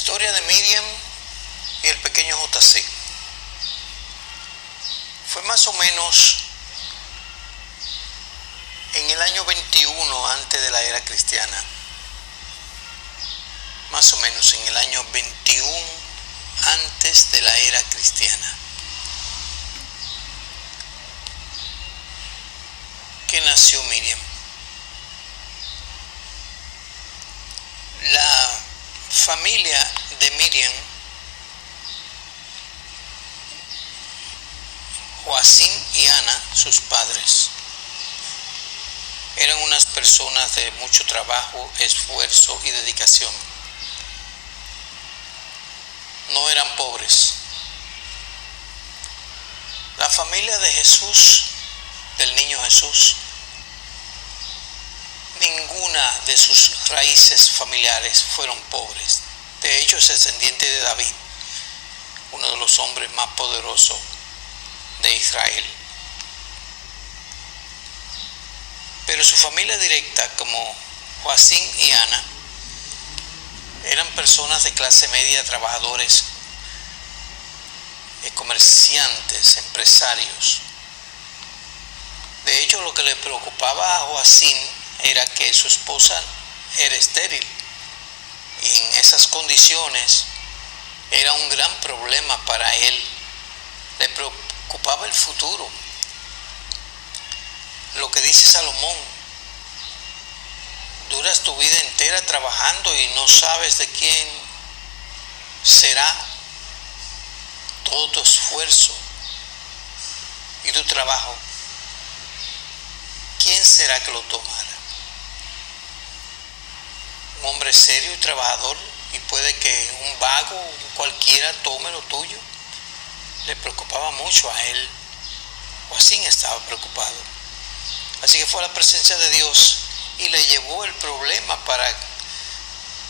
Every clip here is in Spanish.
historia de Miriam y el pequeño JC fue más o menos en el año 21 antes de la era cristiana. Más o menos en el año 21 antes de la era cristiana, que nació Miriam. La familia de Miriam, Joacim y Ana, sus padres, eran unas personas de mucho trabajo, esfuerzo y dedicación. No eran pobres. La familia de Jesús, del niño Jesús, ninguna de sus raíces familiares fueron pobres. De hecho, es descendiente de David, uno de los hombres más poderosos de Israel. Pero su familia directa, como Joacim y Ana, eran personas de clase media, trabajadores, comerciantes, empresarios. De hecho, lo que le preocupaba a Joacim era que su esposa era estéril, y en esas condiciones era un gran problema para él. Le preocupaba el futuro. Lo que dice Salomón: duras tu vida entera trabajando y no sabes de quién será todo tu esfuerzo y tu trabajo. ¿Quién será que lo tomara? Un hombre serio y trabajador, y puede que un vago cualquiera tome lo tuyo. Le preocupaba mucho a él, o así estaba preocupado. Así que fue a la presencia de Dios y le llevó el problema para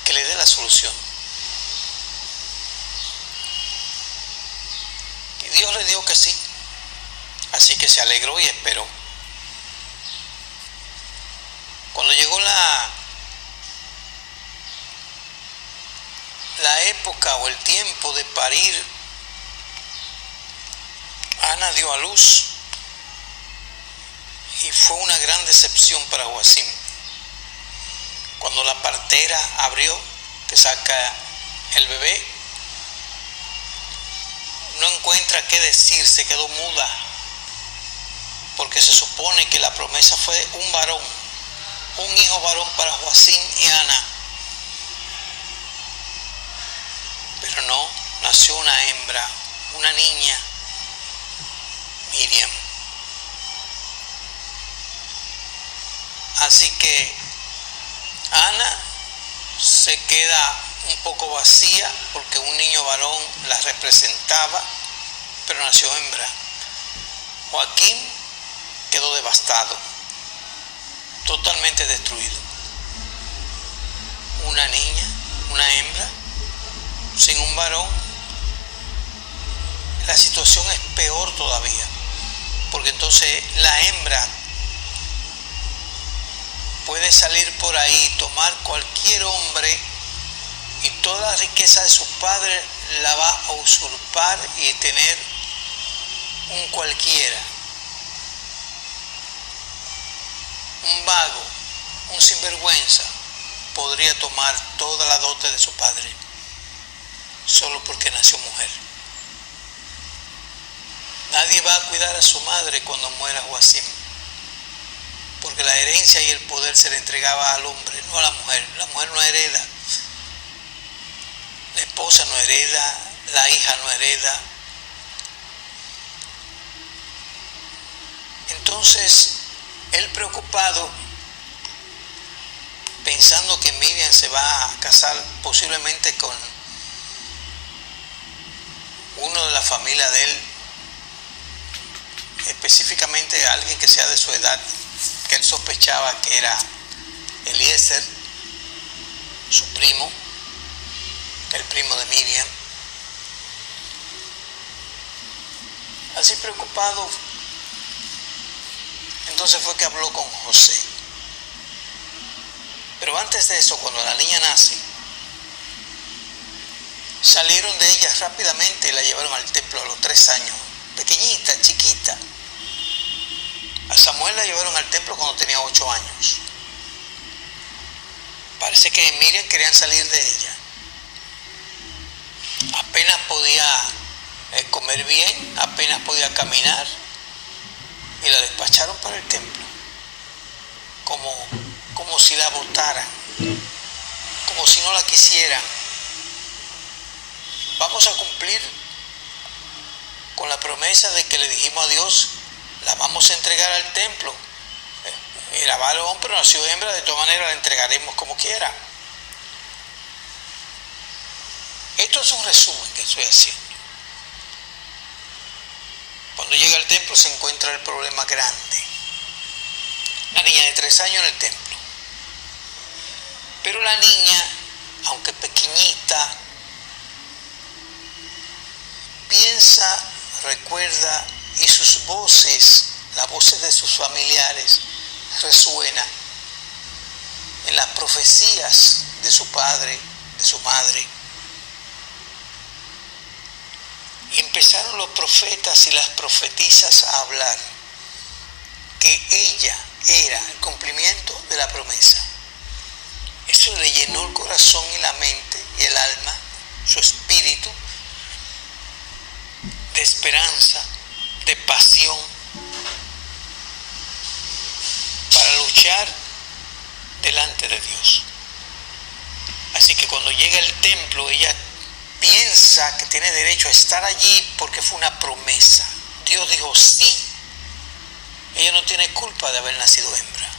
que le dé la solución. Y Dios le dijo que sí. Así que se alegró y esperó. Cuando llegó la época o el tiempo de parir, Ana dio a luz y fue una gran decepción para Joacim. Cuando la partera abrió, que saca el bebé, no encuentra qué decir, se quedó muda, porque se supone que la promesa fue un varón, un hijo varón para Joacim y Ana. Pero no, nació una hembra, una niña, Miriam. Así que Ana se queda un poco vacía porque un niño varón la representaba, pero nació hembra. Joacim quedó devastado, totalmente destruido. Una niña, una hembra, sin un varón. La situación es peor todavía, porque entonces la hembra puede salir por ahí, tomar cualquier hombre, y toda la riqueza de su padre la va a usurpar y tener un cualquiera, un vago, un sinvergüenza, podría tomar toda la dote de su padre, solo porque nació mujer. Nadie va a cuidar a su madre cuando muera Joacim, porque la herencia y el poder se le entregaba al hombre, no a la mujer. La mujer no hereda, la esposa no hereda, la hija no hereda. Entonces, él preocupado, pensando que Miriam se va a casar posiblemente con uno de la familia de él, específicamente alguien que sea de su edad, que él sospechaba que era Eliezer, su primo, el primo de Miriam. Así preocupado, entonces fue que habló con José. Pero antes de eso, cuando la niña nace, salieron de ella rápidamente y la llevaron al templo a los 3 años, pequeñita, chiquita. A Samuel la llevaron al templo cuando tenía 8 años. Parece que Miriam querían salir de ella. Apenas podía comer bien, apenas podía caminar, y la despacharon para el templo, como si la botaran, como si no la quisieran. Vamos a cumplir con la promesa de que le dijimos a Dios, la vamos a entregar al templo. Era varón, pero nació hembra, de todas maneras la entregaremos como quiera. Esto es un resumen que estoy haciendo. Cuando llega al templo se encuentra el problema grande. La niña de 3 años en el templo. Pero la niña, aunque pequeñita, piensa, recuerda, y sus voces, las voces de sus familiares, resuenan en las profecías de su padre, de su madre. Y empezaron los profetas y las profetisas a hablar que ella era el cumplimiento de la promesa. Eso le llenó el corazón y la mente y el alma, su espíritu, de esperanza, de pasión, para luchar delante de Dios. Así que cuando llega al templo, ella piensa que tiene derecho a estar allí porque fue una promesa. Dios dijo sí. Ella no tiene culpa de haber nacido hembra.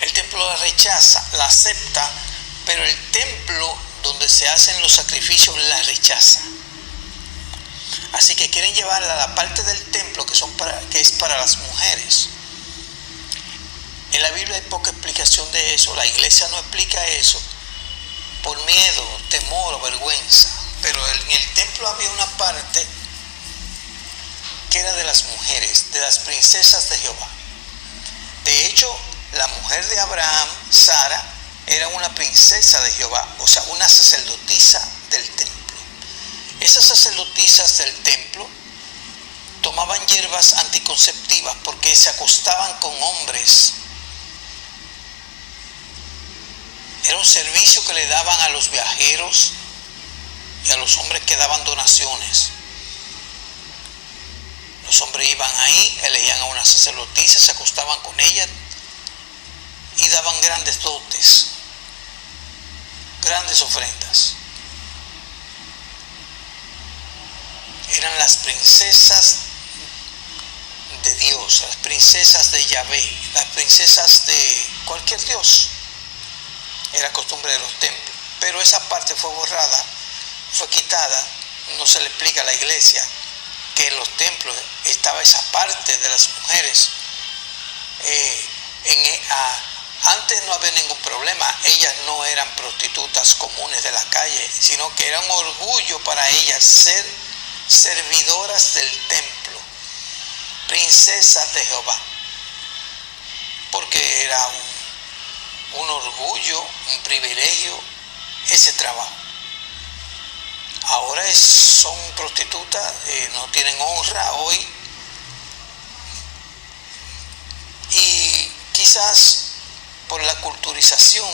El templo la rechaza, la acepta, pero el templo donde se hacen los sacrificios la rechaza. Así que quieren llevarla a la parte del templo que es para las mujeres. En la Biblia hay poca explicación de eso, la iglesia no explica eso, por miedo, temor o vergüenza. Pero en el templo había una parte que era de las mujeres, de las princesas de Jehová. De hecho, la mujer de Abraham, Sara, era una princesa de Jehová, o sea, una sacerdotisa del templo. Esas sacerdotisas del templo tomaban hierbas anticonceptivas porque se acostaban con hombres. Era un servicio que le daban a los viajeros y a los hombres que daban donaciones. Los hombres iban ahí, elegían a una sacerdotisa, se acostaban con ella y daban grandes dotes, grandes ofrendas. Eran las princesas de Dios, las princesas de Yahvé, las princesas de cualquier Dios. Era costumbre de los templos, pero esa parte fue borrada, fue quitada. No se le explica a la iglesia que en los templos estaba esa parte de las mujeres. Antes no había ningún problema, ellas no eran prostitutas comunes de la calle, sino que era un orgullo para ellas ser servidoras del templo, princesas de Jehová, porque era un orgullo, un privilegio ese trabajo. Ahora son prostitutas, no tienen honra hoy, y quizás por la culturización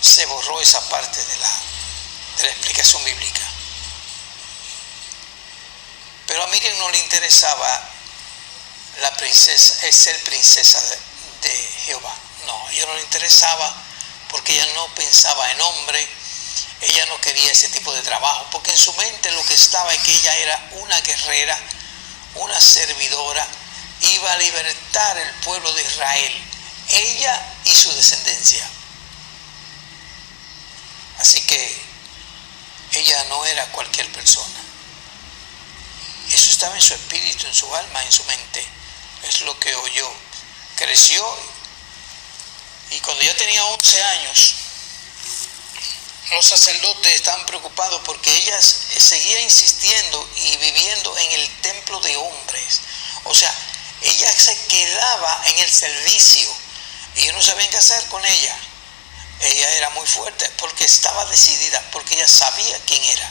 se borró esa parte de la explicación bíblica. Pero a Miriam no le interesaba la princesa, ser princesa de Jehová. No, a ella no le interesaba porque ella no pensaba en hombre, ella no quería ese tipo de trabajo, porque en su mente lo que estaba es que ella era una guerrera, una servidora, iba a libertar el pueblo de Israel, ella y su descendencia. Así que ella no era cualquier persona. Eso estaba en su espíritu, en su alma, en su mente. Es lo que oyó. Creció y cuando ya tenía 11 años, los sacerdotes estaban preocupados porque ella seguía insistiendo y viviendo en el templo de hombres. O sea, ella se quedaba en el servicio y ellos no sabían qué hacer con ella. ella era muy fuerte porque estaba decidida, porque ella sabía quién era.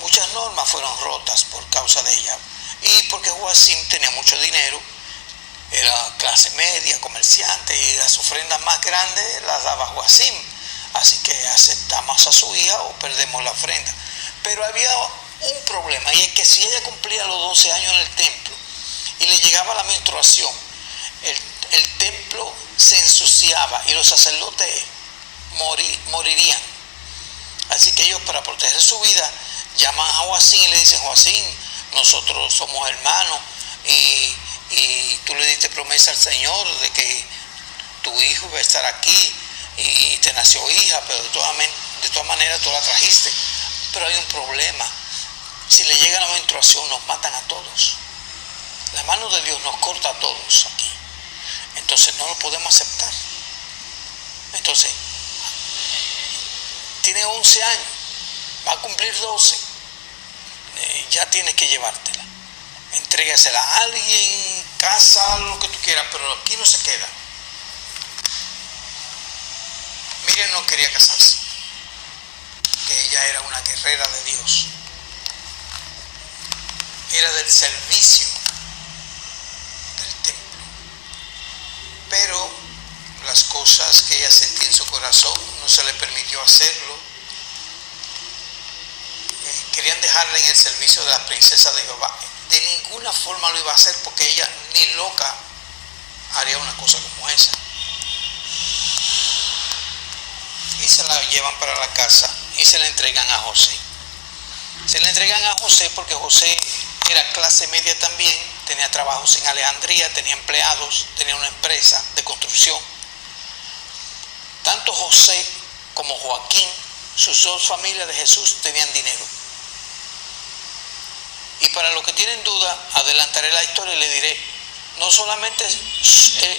Muchas normas fueron rotas por causa de ella y porque Joacim tenía mucho dinero, era clase media, comerciante, y las ofrendas más grandes las daba Joacim. Así que aceptamos a su hija o perdemos la ofrenda. Pero había un problema, y es que si ella cumplía los 12 años en el templo y le llegaba la menstruación, el templo se ensuciaba y los sacerdotes morirían. Así que ellos, para proteger su vida, llaman a Joacim y le dicen: Joacim, nosotros somos hermanos y tú le diste promesa al Señor de que tu hijo iba a estar aquí y te nació hija, pero de todas maneras tú la trajiste. Pero hay un problema: si le llega la menstruación nos matan a todos. La mano de Dios nos corta a todos aquí. Entonces no lo podemos aceptar. Entonces, tiene 11 años, va a cumplir 12, ya tienes que llevártela. Entrégasela a alguien, casa, lo que tú quieras, pero aquí no se queda. Miriam no quería casarse, que ella era una guerrera de Dios, era del servicio del templo, pero las cosas que ella sentía en su corazón no se le permitió hacerlo. Querían dejarla en el servicio de la princesa de Jehová. De ninguna forma lo iba a hacer, porque ella ni loca haría una cosa como esa. Y se la llevan para la casa y se la entregan a José. Se la entregan a José porque José era clase media también, tenía trabajos en Alejandría, tenía empleados, tenía una empresa de construcción. Tanto José como Joaquín, sus dos familias de Jesús, tenían dinero. Y para los que tienen duda, adelantaré la historia y le diré: no solamente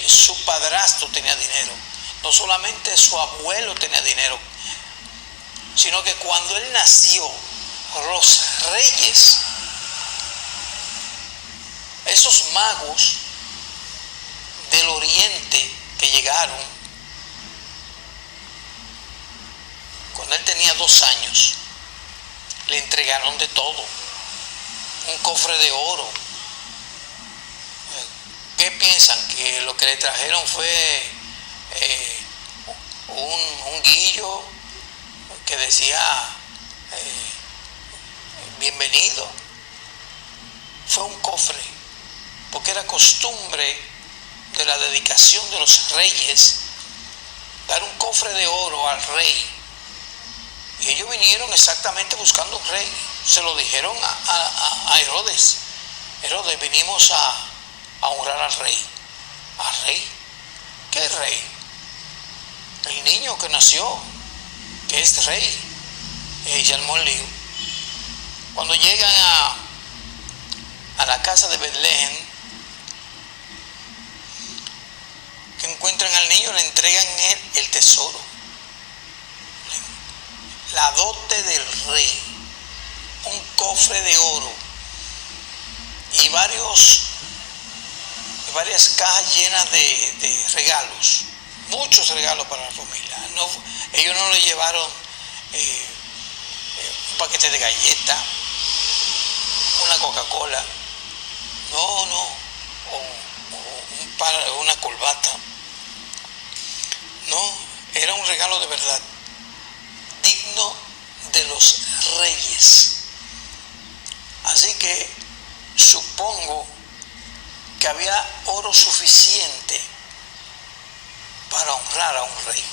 su padrastro tenía dinero, no solamente su abuelo tenía dinero, sino que cuando él nació, los reyes, esos magos del oriente que llegaron, cuando él tenía 2 años, le entregaron de todo. Un cofre de oro. ¿Qué piensan? ¿Que lo que le trajeron fue un guillo que decía bienvenido? Fue un cofre, porque era costumbre de la dedicación de los reyes dar un cofre de oro al rey. Y ellos vinieron exactamente buscando un rey. Se lo dijeron a Herodes: Herodes, vinimos a honrar al rey. ¿Al rey? ¿Qué rey? El niño que nació, que es rey. Y ella armó el lío. Cuando llegan a la casa de Belén, que encuentran al niño, le entregan el tesoro, la dote del rey, un cofre de oro y varias cajas llenas de regalos, muchos regalos para la familia. Ellos no le llevaron un paquete de galletas, una Coca-Cola, o una corbata. No, era un regalo de verdad, digno de los reyes. Así que supongo que había oro suficiente para honrar a un rey.